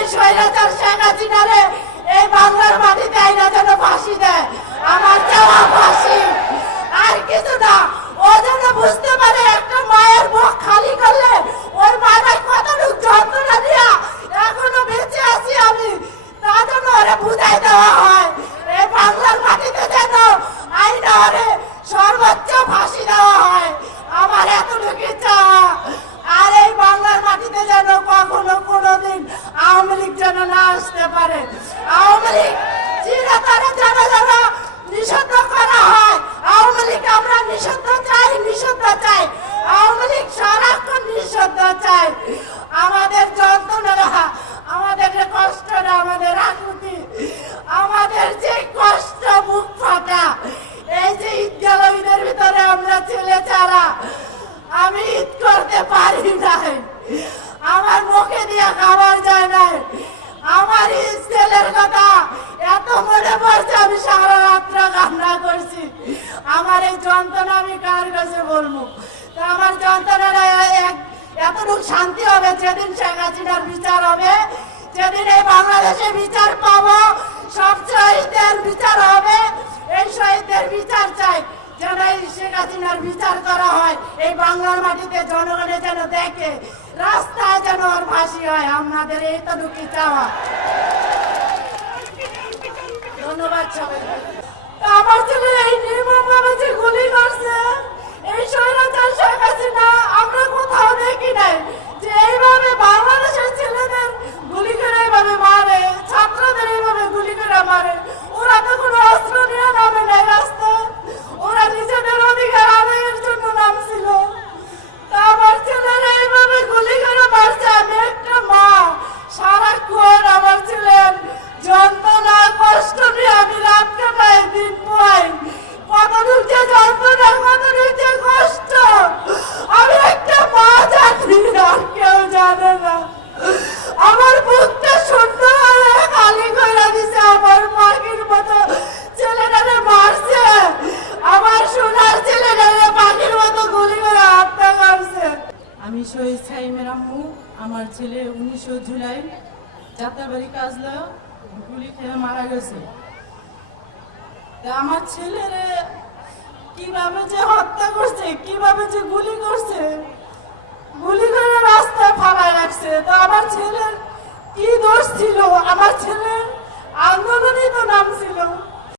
এই স্বৈরাচার শেখ হাসিনারে এই বাংলার মাটিতে আইনা যেন ফাঁসি দেয় আমার চাওয়া ফাঁসি আর কিছু না ও যেন বুঝতে পারে একটা মায়ের বুক খালি করলে ওর মাথায় কতটুক যন্ত্রণা দিয়া এখনও বেঁচে আছি আমি তা যেন ওরে বুঝাই দেওয়া হয় এই বাংলার মাটিতে যেন আইনা ওরে সর্বোচ্চ ফাঁসি দেওয়া হয় আমার এতটুকু চাওয়া আর এই বাংলার মাটিতে যেন কখনো কোনোদিন আওয়ামী লীগ যেন না আসতে পারে আওয়ামী লীগ চিরতরে যেন যেন নিষিদ্ধ করা হয় আওয়ামী লীগ আমরা নিষিদ্ধ চাই নিষিদ্ধ চাই আওয়ামী লীগ সারাক্ষণ নিষিদ্ধ চাই আমাদের যন্ত্রণা আমাদের যে কষ্টটা আমাদের আকুতি আমাদের যে কষ্ট মুখ ফাটা এই যে ঈদগাহ ঈদের ভিতরে আমরা ছেলে ছাড়া আমি ঈদ করতে পারি নাই আমার মুখে দিয়ে খাবার যায় নাই আমার এই ছেলের কথা এত মনে পড়ছে আমি সারা রাত্র কান্না করছি আমার এই যন্ত্রণা আমি কার কাছে বলব? আমার যন্ত্রণাটা এক শান্তি হবে যেদিন শেখ হাসিনার বিচার হবে, যেদিন এই বাংলাদেশে বিচার পাবো, সব শহীদদের বিচার হবে। এই শহীদদের বিচার চাই, যেন শেখ হাসিনার বিচার করা হয়, এই বাংলার মাটিতে জনগণে যেন দেখে, রাস্তায় যেন ওর হয়। আমাদের এই তো দুঃখী চাওয়া। ধন্যবাদ সবাই আমার ছেলে, এই নির্মম ভাবে যে গুলি করছে, এই স্বৈরাচার শেখ হাসিনা আমরা কোথাও দেখি নাই। যে এইভাবে বাংলাদেশের ছেলেদের গুলি করে এইভাবে মারে, ছাত্রদের এইভাবে গুলি করে মারে, ওরা তো কোনো অস্ত্র নিয়ে নামে নাই রাস্তায়। ওরা নিজেদের অধিকার আদায়ের জন্য নামছিল। তা আমার ছেলেরা এইভাবে গুলি করে মারছে, আমি একটা মা সারাক্ষণ আমার ছেলের আমি শহীদ সাইমের আম্মু আমার ছেলে উনিশশো জুলাই যাত্রাবাড়ি কাজলা গুলি খেয়ে মারা গেছে। তা আমার ছেলেরে কীভাবে যে হত্যা করছে, কীভাবে যে গুলি করছে, গুলি করে রাস্তায় ফালায় রাখছে, তো আমার ছেলের কি দোষ ছিল? আমার ছেলের আন্দোলনই তো নাম ছিল।